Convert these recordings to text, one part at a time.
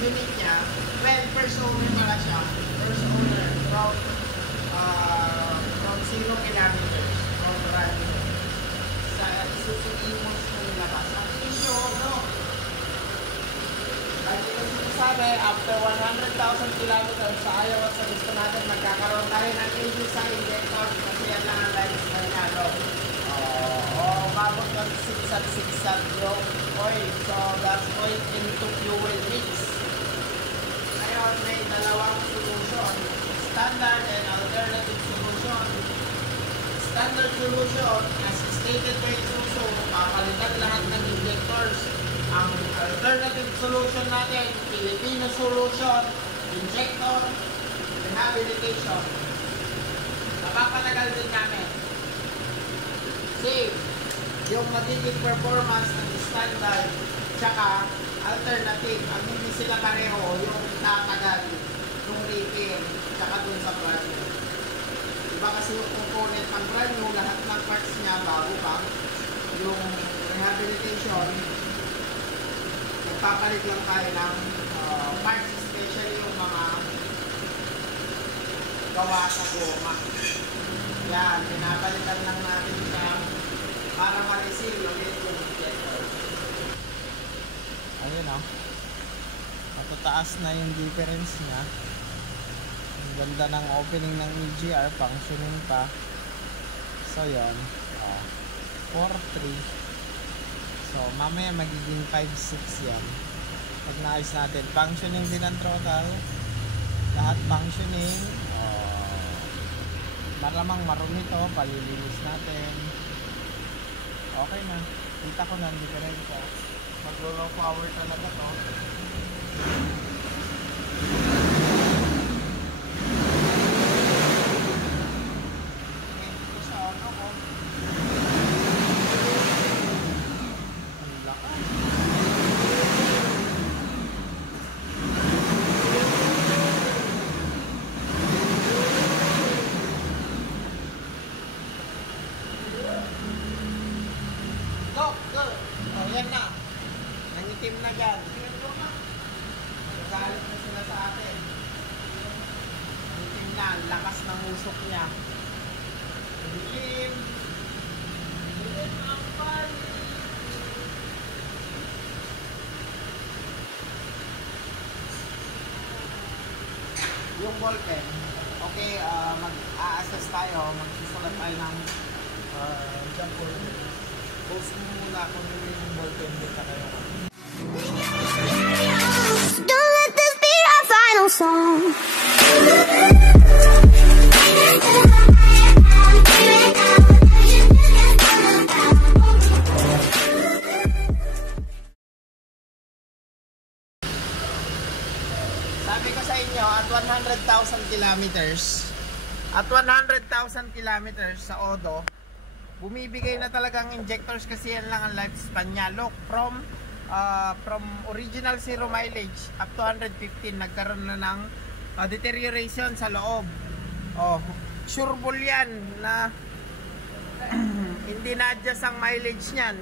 unit niya, well, first owner pala siya. First owner from 0 kilometers from running sa Isuzu Imos na nilabas. Ang issue, no? At yung sinasabi, after 100,000 kilometers sa ayaw at sa gusto natin, magkakaroon tayo ng engine sa injector kasi yan lang ang lifespan niya, no? Umabot ng 6 at 6 yung oil. So, that's oil into fuel mix. Ngayon, may dalawang solution. Standard and alternative solution. Standard solution, as stated by Isuzu, papalitan lahat ng injectors. Ang alternative solution natin, Filipino solution, injector, rehabilitation. Napapanagal din namin. Same. Yung magiging performance ng standard tsaka alternative, ang hindi sila pareho, yung tatagal, yung repair, tsaka dun sa brand new. Iba kasi yung component ng brand new, lahat ng parts niya bago pa. Yung rehabilitation, nagpapalit lang tayo ng parts, especially yung mga gawa sa goma. Yan, pinapalitan lang natin siya para ma-receive ulit yung injector. Ayun o. Matataas na yung difference niya. Ang ganda ng opening ng EGR, functioning pa. So yun. 4.3. So mamaya magiging 5.6 yan. Pag naayos natin. Functioning din ang throttle. Lahat functioning. Maramang marumi to, palilinis natin. Okay na. Kita ko na, hindi ka rin ko. Maglo-low power talaga to. Ito sa ano ko. Ang lakas. Yan na. Nangitim na dyan. Nagalit na sila sa atin. Nangitim na. Lakas ng usok niya. Dilim. Dilim ang pali. Yung ballpen. Okay, mag-a-assess tayo. Magsusulat tayo ng jump ball. Post mo muna kung yung ballpen dito kayo. Don't let this be our final song. Sabi ko sa inyo, at 100,000 kilometers sa Odo, bumibigay na talagang injectors kasi yan lang ang lifespan niya. Look, from original 0 mileage up to 115, nagkaroon na ng deterioration sa loob. Sure ball yan na hindi na-adjust ang mileage niyan.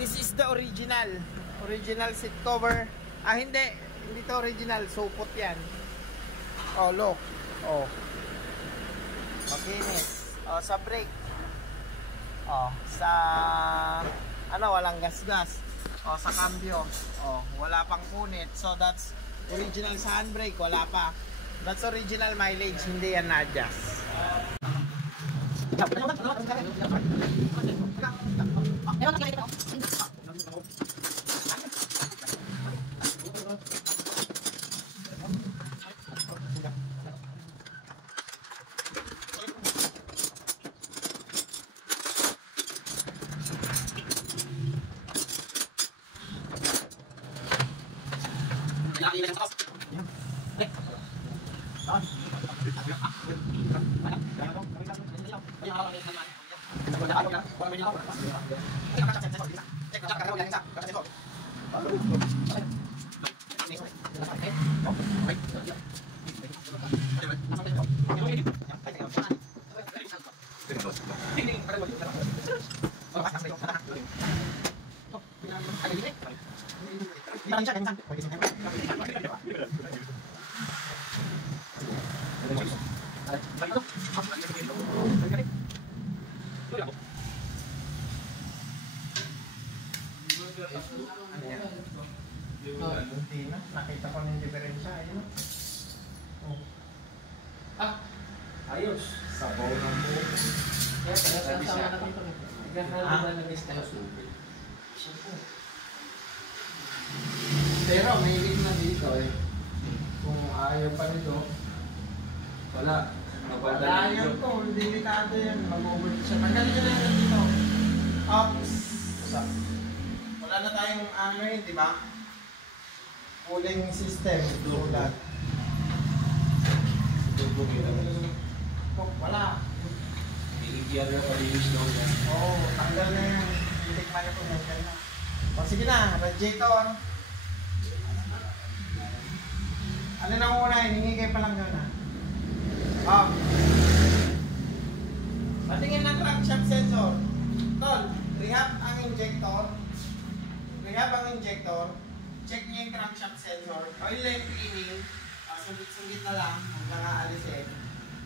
This is the original seat cover. Hindi to original, supot yan. Look. Makinis. Sa brake. Sa walang gas-gas. Sa cambio. Wala pang punit. So that's original sa handbrake, wala pa. That's original mileage, hindi yan na-adjust. Hindi na. Nakita ko ng diferensya. Ayun. Oh. Ah, ayos. Sabaw ng buhok. Kaya pala sama na dito. Naghahalala na guys tayo subi. Pero may rin na dito eh. Kung ayaw pa nito. Wala. Wala yan to. Delikado yan. Mag-overheat siya. Tanggalin nyo na yan dito. Oops. Wala na tayong ano yun, di ba? Cooling system. Tulad. Wala. Iligyan na palinis daw yan. Oo, tanggal na yan. Titikman na po yan. O sige na, radiator. Ano na muna, hiningi kayo palang gana. Oh. Patingin ng crankshaft sensor. Tol, rehab ang injector. Rehab ang injector. Check niyo yung crankshaft sensor. Oil line cleaning. Sungit-sungit na lang hanggang aalisin.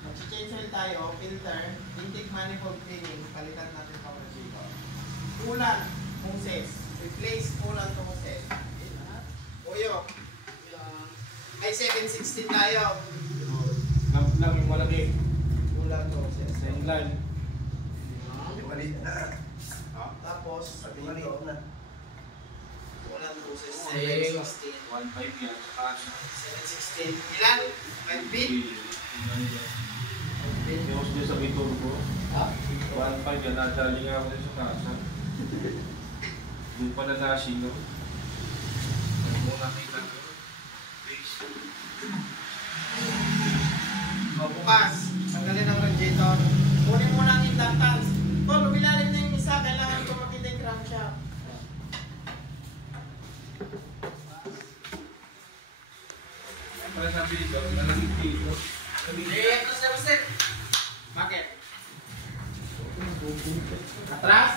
Mag-change oil tayo, filter, intake manifold cleaning, palitan natin pa dito. Ulan, hoses. Replace ulan to hoses. Uyo. May 716 tayo. Lang yung malaki. Ulan to hoses. Same line. Tapos, dito. Ulan to hoses. 716. 716. 1.5 yan. Kasha. 716. Ilan? 5 feet? Yung sa bitur ko. Ha? 1.5 yan. Nadali nga ako sa kasa. Doon pa nag-asing no? Ano mo nakita ko? Base. O, bukas. Tanggalin ang radiator. Kunin mo lang yung ductals. Tol, lumilalim na yung isa. Kailangan ko makita yung crankshaft. Para sabi dito, nalagit dito. Bakit? Atras?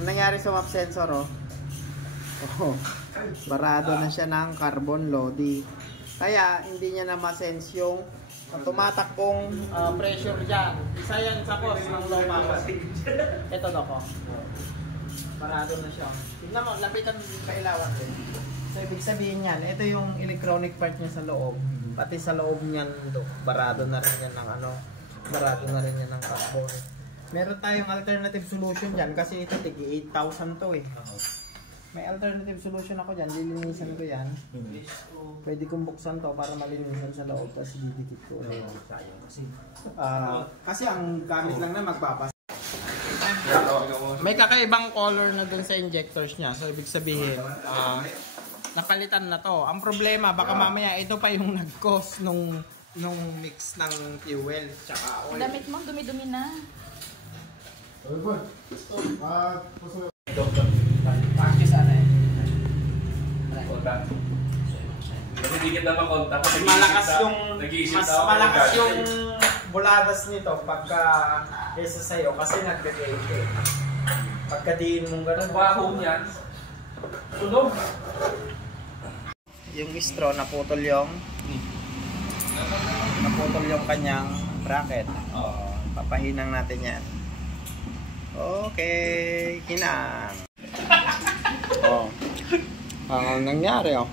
Nangyari sa map sensor, oh. Oh, barado na siya ng carbon lodi. Kaya hindi niya na ma-sense yung tumatakbong pressure dyan. Isa yan sa cause ng low mass. Ito daw ko. Barado na siya. Tingnan mo, lapitan sa ilawan din. So ibig sabihin yan, ito yung electronic part niya sa loob. Pati sa loob niyan, barado na rin yan ng barado na rin yan ng carbon. Meron tayong alternative solution dyan kasi ito tigi 8,000 to eh. May alternative solution ako dyan, lilinisan ko yan. Pwede kong buksan to para malinisan sa loob tapos didikit ko. Kasi ang gamit lang na magpapas. May kakaibang color na dun sa injectors niya. So ibig sabihin, napalitan na to. Ang problema, baka mamaya ito pa yung nag-cause nung mix ng fuel tsaka oil. Damit mo, dumi-dumi na. Practice ano eh. Nagigit na makontak. Mas malakas yung buladas nito pagka kesa sa'yo kasi nagkagate eh. Pagkadiin mong gano'n. Baho niyan. Sunog. Yung straw naputol yung kanyang bracket. Papahinang natin yan. Okay, hinang. Oh. Ang nangyari oh.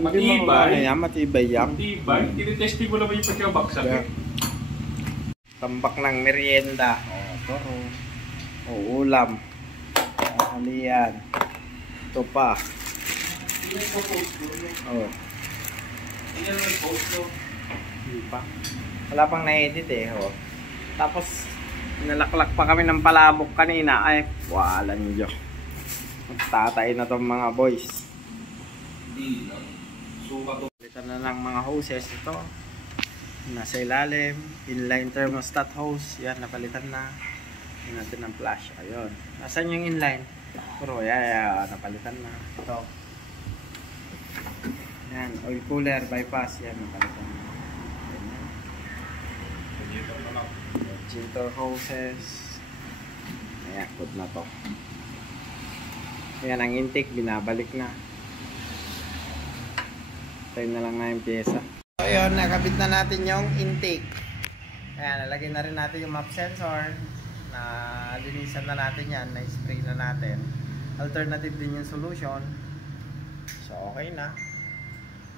Matibay. Matibay yan. Matibay. Tinitesting mo naman yung pagkabaksak eh. Tambak ng merienda. Toro. Ulam. Halian. Ito pa. Hindi pa. Wala pang na-edit eh. Tapos, nalaklak pa kami ng palabok kanina. Ay, wala nyo. Magtatay na tong mga boys. Hindi lang. Suka to. Palitan na ng mga hoses ito. Nasa ilalim. Inline thermostat hose. Yan, napalitan na. Yan natin ng flash. Ayun. Nasaan yung inline? Pero, yan. Napalitan na. Ito. Yan. Oil cooler, bypass. Yan, napalitan na. Filter hoses. Ayan, good na to. Ayan, ang intake, binabalik na. Tayo na lang na yung pyesa. So, yun, nakabit na natin yung intake. Ayan, nalagay na rin natin yung map sensor. Na linisan na natin yan, na-spray na natin. Alternative din yung solution. So, okay na.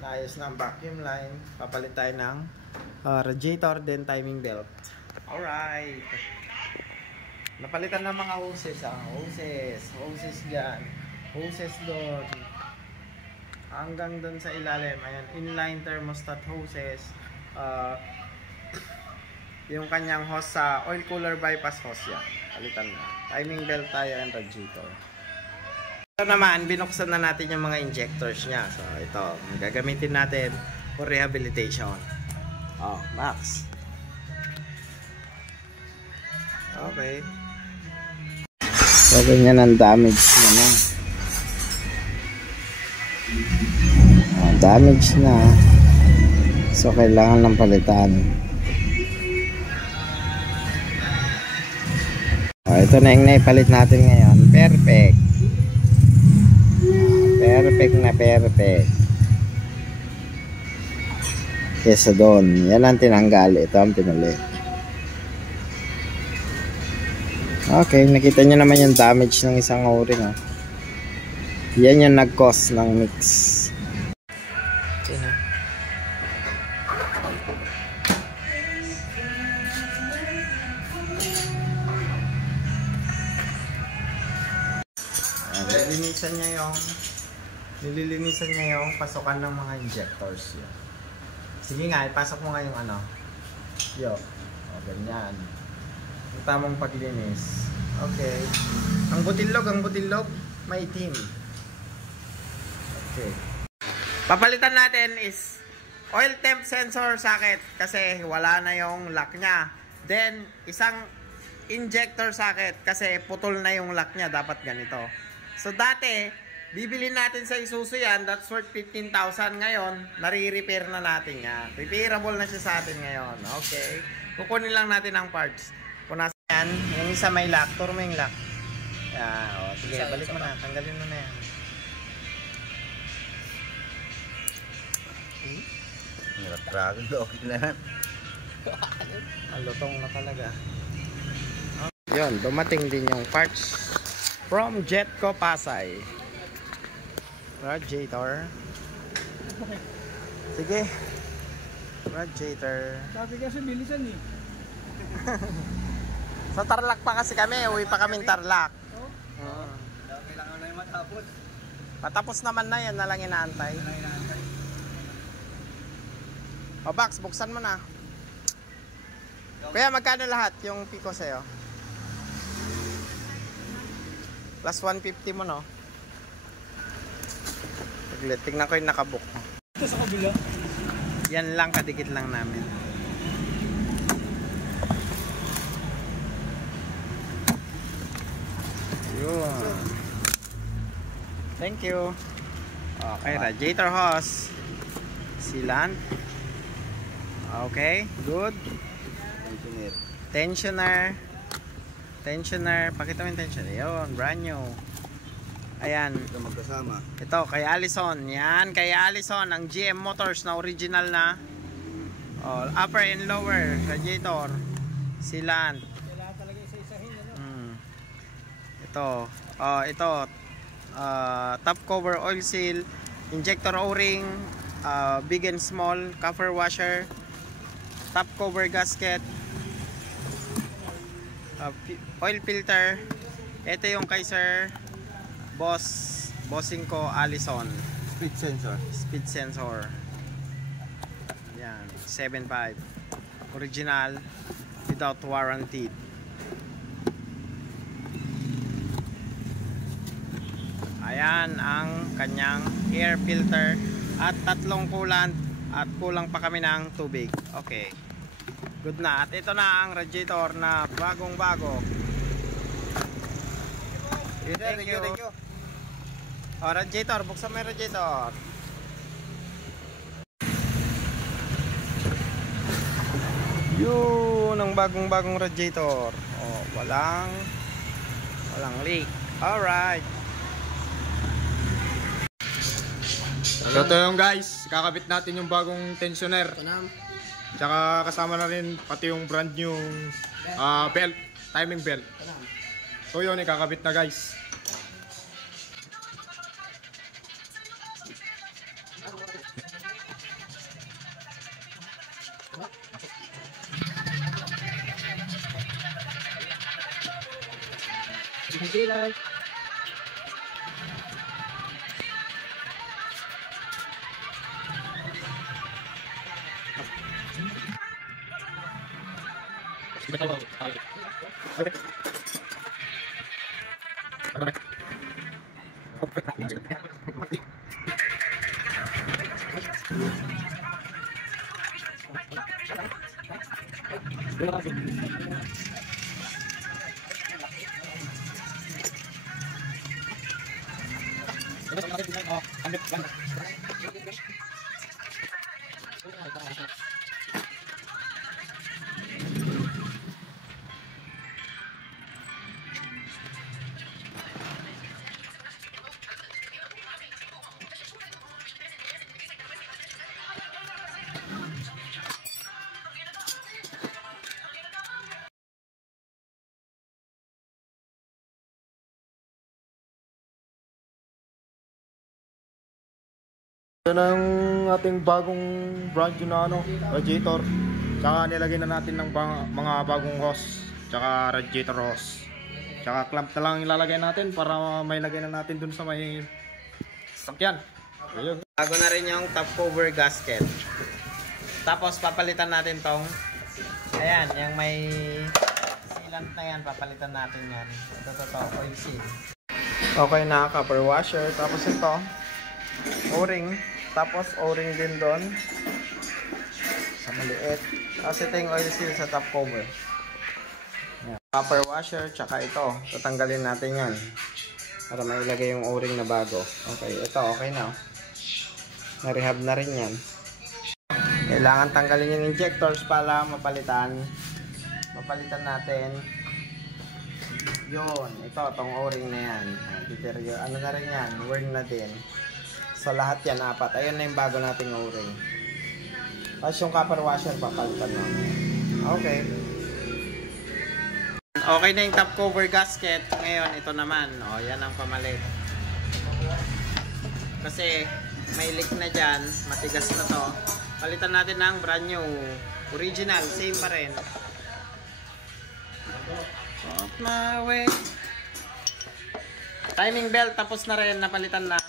Naayos na ang vacuum line. Papalit tayo ng radiator, then timing belt. Alright. Napalitan ng mga hoses. Hoses dyan. Hoses doon. Hanggang doon sa ilalim. Ayan, inline thermostat hoses. Yung kanyang hose sa oil cooler bypass hose yan. Palitan na. Timing belt tayo and radiator. Ito naman, binuksan na natin yung mga injectors niya. So ito, gagamitin natin for rehabilitation. Oh, Max. Okay. So, ganyan ang damage na na. Damage na. So, kailangan ng palitan. Ito na yung naipalit natin ngayon. Perfect. Perfect na perfect. Kesa doon. Yan ang tinanggal. Ito ang pinuli. Okay, nakita nyo naman yung damage ng isang o-ring. Oh. Yan yung nag-cause ng mix. Okay na. Nililinisan niya yung pasukan ng mga injectors. Yun. Sige nga, ipasok mo nga yung ano. Yo. O, ganyan. Yung tamang paglinis. Okay. Ang butilog, maitim. Okay. Papalitan natin is oil temp sensor socket kasi wala na yung lock niya. Then, isang injector socket kasi putol na yung lock niya. Dapat ganito. So, dati, bibili natin sa Isuzu yan. That's worth 15,000 ngayon. Nare-repair na natin yan. Repairable na siya sa atin ngayon. Okay. Kukunin lang natin ang parts. Kung nasa yan, yung isa may lock. Turo mo yung lock. Yan. O, sige, balik mo na. Tanggalin mo na yan. Dragon okay na yan. Malutong na talaga. Yun, dumating din yung parts from Jetco Pasay. Radiator. Sige. Radiator. Sabi kasi bilisan eh. Sa Tarlac pa kasi kami. Uwi pa kaming Tarlac. Kailangan na yung matapos. Patapos naman na yan. Na lang inaantay. O Bax, buksan mo na. Kaya magkano lahat yung Pico sa'yo? Plus 150 mo, no? Tignan ko yung nakabook mo. Ito sa kabila. Yan lang, kadikit lang namin. Yun. Thank you. Okay, radiator hose. Sealant. Okay, good. Tensioner. Pakita mo yung tensioner. Yun, brand new. Ayan. Ito magkasama. Ito, kay Allison. Yan, kay Allison. Ang GM Motors na original na. Oh, upper and lower. Radiator. Sealant. Kailangan talaga isa-isahin. Ano? Ito. Ito. Top cover oil seal. Injector o-ring. Big and small. Cover washer. Top cover gasket. Oil filter. Ito yung kay Sir Bossing ko, Allison. Speed sensor. Yan, 7.5. Original without warranty. Ayan ang kanyang air filter at tatlong coolant at kulang pa kami ng tubig. Okay. Good na. At ito na ang radiator na bagong bago. Thank you. Radiator. Buksan mo yung radiator. Yun ang bagong radiator. Walang leak. Alright. So ito yung guys, kakabit natin yung bagong tensioner. Tsaka kasama na rin pati yung brand new belt, timing belt. So yun, ikakabit na guys. Ito na yung ating bagong brand new na radiator. Tsaka nilagay na natin ng mga bagong hose. Tsaka radiator hose. Tsaka clamp na lang ilalagay natin para may lagay na natin dun sa may sakyan. Ayun. Bago na rin yung top cover gasket. Tapos papalitan natin tong, ayan, yung may sealant na yan, papalitan natin yan. Ito, oil seal. Okay na, copper washer. Tapos ito, O-ring. Tapos O-ring din doon sa maliit. Tapos ito yung oil seal sa top cover. Ayan. Copper washer, tsaka ito. Tatanggalin natin yan para mailagay yung O-ring na bago. Okay, ito okay na. Na-rehab na rin yan. Kailangan tanggalin yung injectors para mapalitan natin yun. Ito, tong O-ring na yan. Ano na rin yan, worn na din. So lahat yan, 4. Ayun na yung bago nating O-ring. Tapos yung copper washer, papalitan namin. Okay. Okay na yung top cover gasket. Ngayon, ito naman. O, yan ang pamalit. Kasi may leak na dyan. Matigas na to. Palitan natin ng brand new. Original, same pa rin. Off my way. Timing belt, tapos na rin. Napalitan na.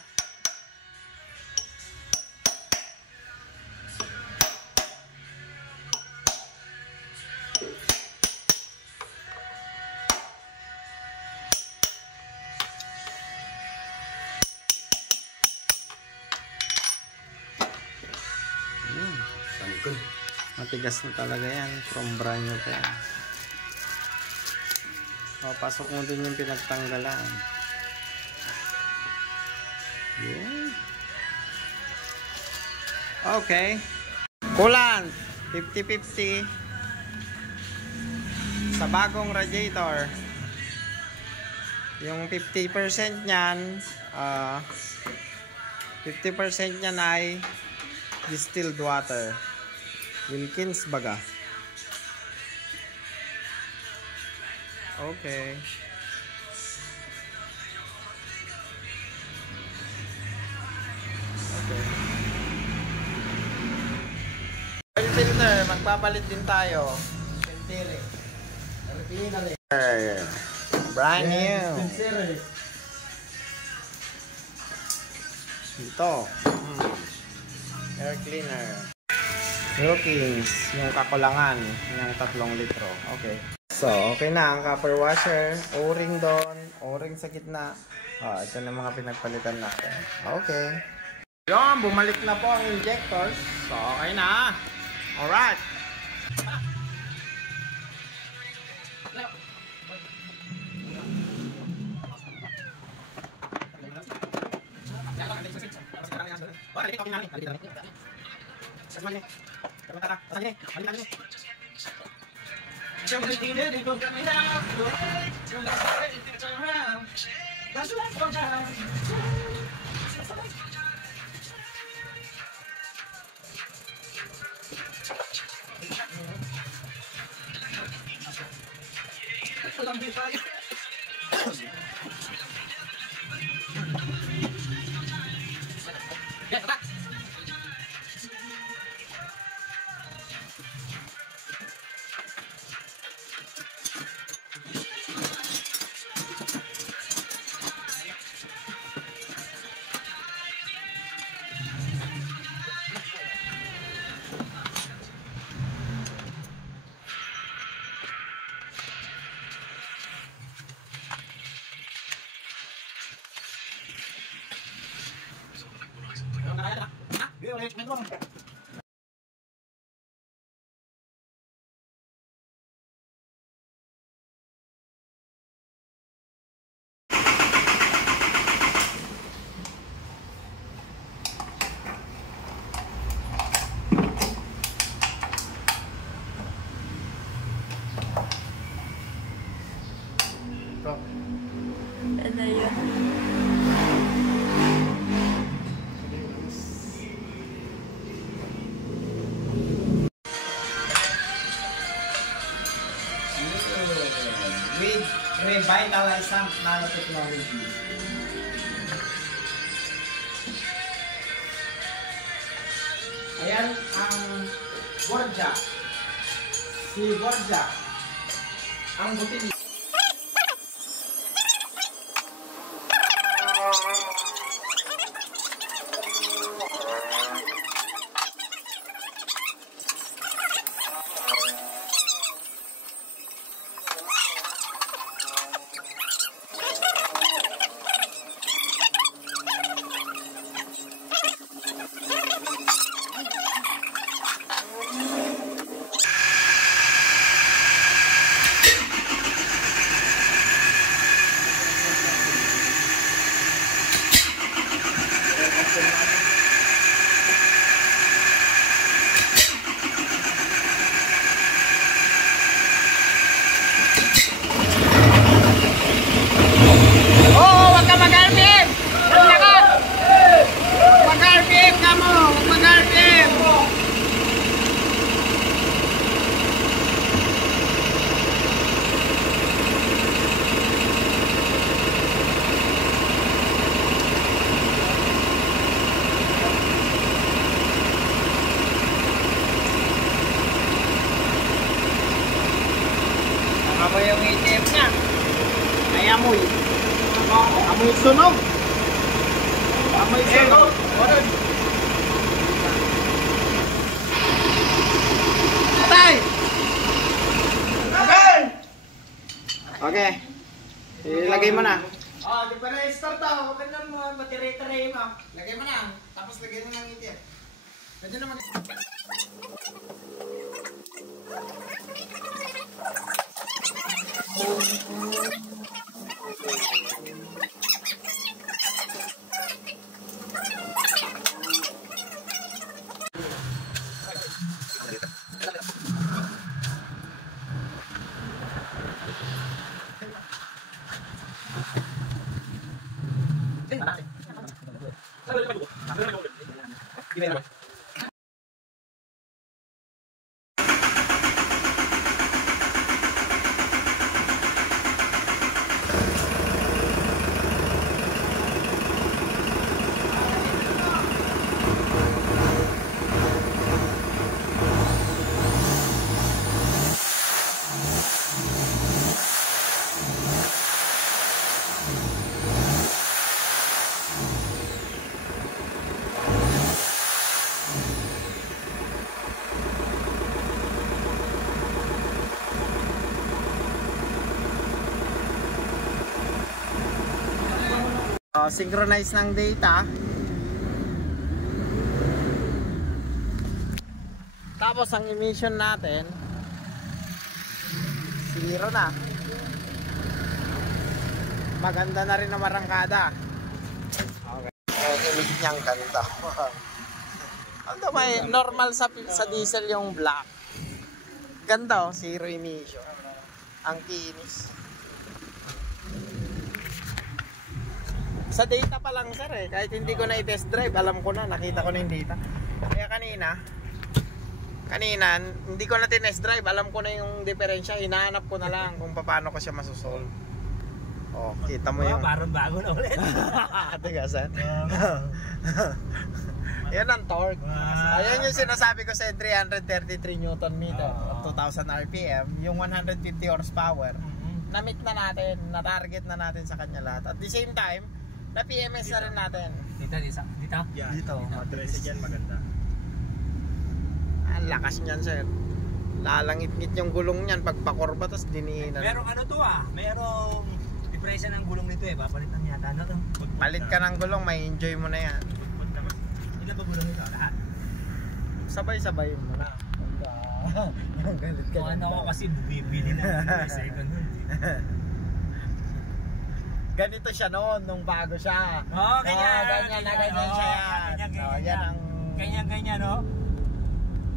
Matigas na talaga yan. From brand new pa yan. O, pasok mo dun yung pinagtanggalan. Yeah. Okay. Coolant. 50-50. Sa bagong radiator. Yung 50% nyan, 50% nyan ay distilled water. Wilkins baga. Okay. Oil filter, magpapalit din tayo. Filtering. Brand new. Ito. Air cleaner. Wilkins, yung kakulangan ng 3 litro. Okay. So, okay na ang copper washer. O-ring doon. O-ring sa gitna. Ito na mga pinagpalitan natin. Okay. Yun, bumalik na po ang injectors. So, okay na. Alright. Ito. Ano yun? With revitalized nanotechnology. Ayan ang Borja. Si Borja. Ang butil. Amoy yung ATM niya. Ay amoy. Amoy sunog. Amoy sunog. Patay! Okay! Okay. Ilagay mo na. Oh, di pa na-start ako. Huwag na mo, matire-tire mo. Lagay mo na. Tapos lagay mo ng ATM. Pwede naman. Synchronize ng data. Tapos ang emission natin 0 na. Maganda na rin ang marangkada. Okay. Kilig niyang ganda. Ano may normal sa diesel yung black. Ganda oh, 0 emission. Ang kinis. Sa data pa lang sir eh, kahit hindi ko na i-test drive, alam ko na, nakita ko na yung data. Kaya kanina, hindi ko na tinest drive, alam ko na yung diferensya, hinahanap ko na lang kung paano ko siya masosolve. Oh, kita mo yung... Parang bago na ulit. Tiga sir. Yan ang torque. Ayan yung sinasabi ko sa 333 Newton meter at 2000 RPM, yung 150 horsepower. Na-meet na natin, na-target na natin sa kanya lahat. At the same time, na-PMS na rin natin. Dito? Yeah, dito. Mabilis dyan, maganda. Ang lakas niyan sir. Lalangit-ngit yung gulong niyan pag pakorba tapos diniinan. Merong ano to merong depression ng gulong nito papalitan yata na to. Palit ka ng gulong, may enjoy mo na yan. Ilan ba gulong ito? Lahat? Sabay-sabay mo na. Galit ka Kung ano ako kasi bibili na second hand. Ganito siya noon, nung bago siya. Oo, ganyan. Ganyan siya yan. Ganyan, no?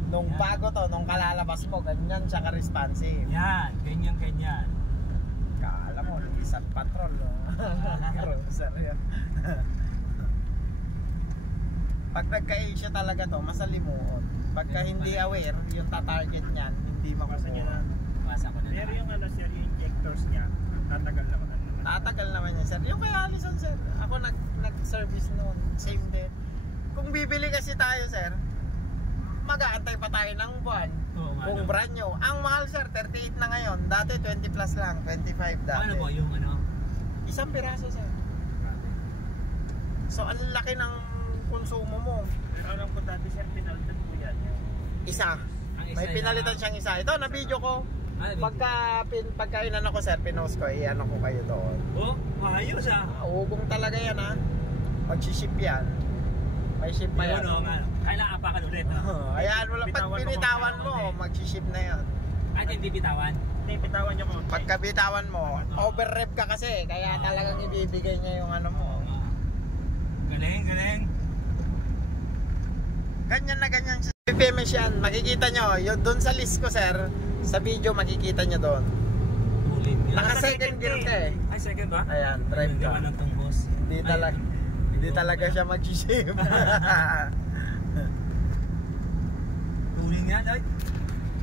Nung bago to, nung kalalabas mo, ganyan siya ka-responsive. Yan, ganyan. Kala mo, isang patrol. Cruiser yun. Pag nagka-Asia talaga to, masalimuot. Pagka hindi aware, yung tatarget niyan, hindi makukuha. Masa ko na. Pero yung ano sir, yung injectors niya, tatagal naman. Tatagal naman yan, sir. Yung kay Allison, sir. Ako nag-service noon. Same din. Kung bibili kasi tayo, sir, mag-aantay pa tayo ng buwan. Oo, Kung brand new. Ang mahal, sir, 38 na ngayon. Dati 20 plus lang, 25 dati. Ano po yung ano? Isang piraso, sir. So, ang laki ng konsumo mo. Pero alam ko dati sir, pinalitan po yan. Isa. Ang isa May pinalitan siyang isa. Ito, na-video ko. Pagka inano ko, sir, pinost ko, i-ano ko kayo doon. Oh, ayos ah. Ubong talaga yan, ha. Mag-ship yan. May ship pa yan. Ano, kailangan apakan ulit. Ayan mo lang, pag Bitawan mo binitawan kung mo, kailangan mag-ship na yan. At hindi bitawan. Hindi, pitawan niya ko. Pagka bitawan mo, over-rev ka kasi, kaya talagang ibibigay niya yung ano mo. Galing, galing. Ganyan na ganyan siya. PPMS yan, makikita nyo, yun doon sa list ko, sir, sa video makikita nyo doon. Tulin nga. Naka second gear ka eh. Ay, second ba? Ayan, drive ka. Gawa ng tunghos. Hindi talaga siya mag-ship. Tulin nga, Lloyd.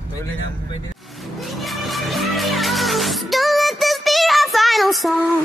Tulin nga. Pwede na. Don't let this be our final song.